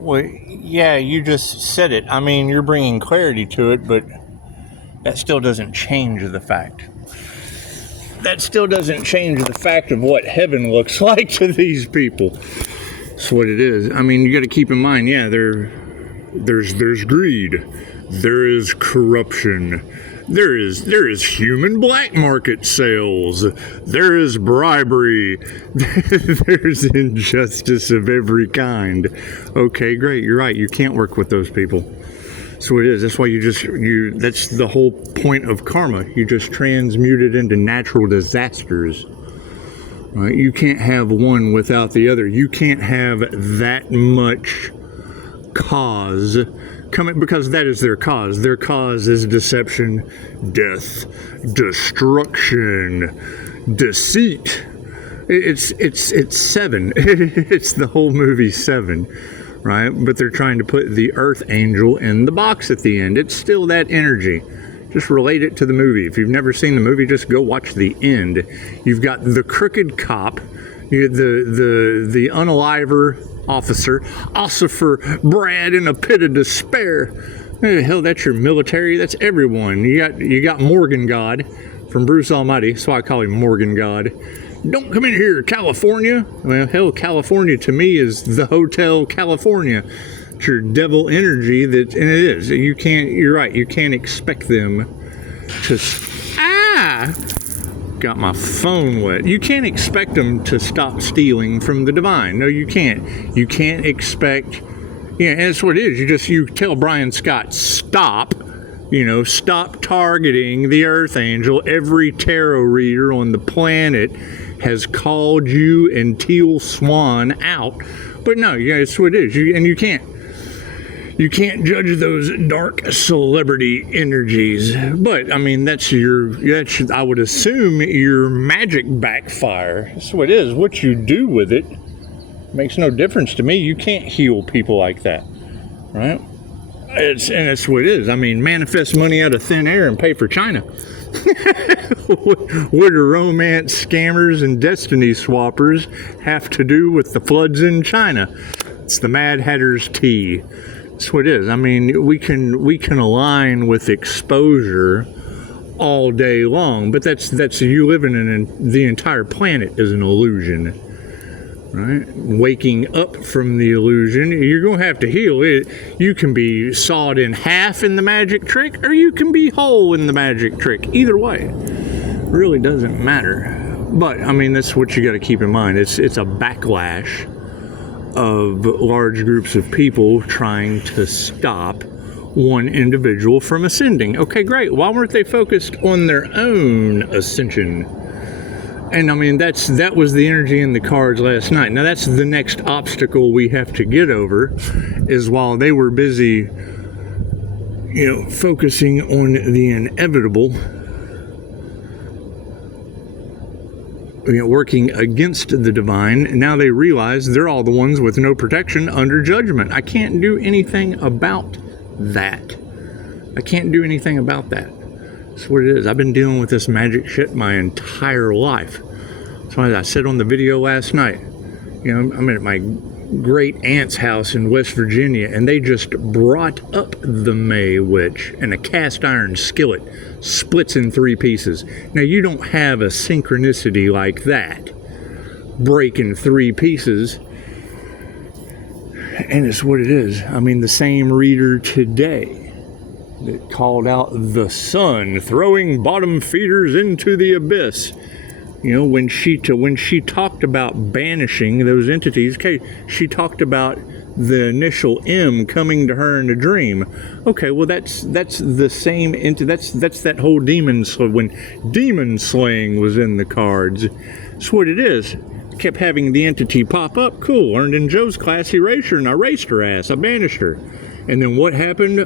Well, yeah, you just said it. I mean, you're bringing clarity to it, but that still doesn't change the fact. That still doesn't change the fact of what heaven looks like to these people. That's what it is. I mean, you got to keep in mind, yeah, there's greed, there is corruption, there is human black market sales, there is bribery, there's injustice of every kind. Okay, great, you're right, you can't work with those people. So it is. That's why that's the whole point of karma. You just transmute it into natural disasters. Right? You can't have one without the other. You can't have that much cause coming, because that is their cause. Their cause is deception, death, destruction, deceit. It's Seven. It's the whole movie Seven. Right? But they're trying to put the Earth Angel in the box at the end. It's still that energy. Just relate it to the movie. If you've never seen the movie, just go watch the end. You've got the crooked cop, the unaliver officer, Ossifer Brad in a pit of despair. Hell, that's your military. That's everyone. You got Morgan God from Bruce Almighty. That's why I call him Morgan God. Don't come in here, California. Well, hell, California to me is the Hotel California. It's your devil energy and it is. You're right, you can't expect them to, got my phone wet. You can't expect them to stop stealing from the divine. No, you can't. You can't expect, and that's what it is. You tell Brian Scott, stop. Stop targeting the Earth Angel. Every tarot reader on the planet has called you and Teal Swan out. But no, it's what it is. You can't judge those dark celebrity energies. But I mean, that's I would assume your magic backfire. That's what it is. What you do with it makes no difference to me. You can't heal people like that, right? That's what it is. I mean, manifest money out of thin air and pay for China. What do romance scammers and destiny swappers have to do with the floods in China? It's the Mad Hatter's tea. That's what it is. I mean, we can align with exposure all day long, but that's you living in the entire planet is an illusion. Right? Waking up from the illusion, you're going to have to heal it. You can be sawed in half in the magic trick, or you can be whole in the magic trick. Either way, really doesn't matter. But I mean, that's what you got to keep in mind. It's a backlash of large groups of people trying to stop one individual from ascending. Okay, great. Why weren't they focused on their own ascension? And I mean, that was the energy in the cards last night. Now that's the next obstacle we have to get over, is while they were busy, focusing on the inevitable, working against the divine, now they realize they're all the ones with no protection under judgment. I can't do anything about that. I can't do anything about that. That's what it is. I've been dealing with this magic shit my entire life. So I said on the video last night, I'm at my great aunt's house in West Virginia, and they just brought up the May Witch, and a cast iron skillet splits in 3 pieces. Now, you don't have a synchronicity like that, break in 3 pieces, and it's what it is. I mean, the same reader today that called out the sun throwing bottom feeders into the abyss. When she talked about banishing those entities, okay, she talked about the initial M coming to her in a dream. Okay, well that's the same that's that whole demon when demon slaying was in the cards. That's what it is. Kept having the entity pop up. Cool, learned in Joe's class erasure, and I erased her ass. I banished her. And then what happened?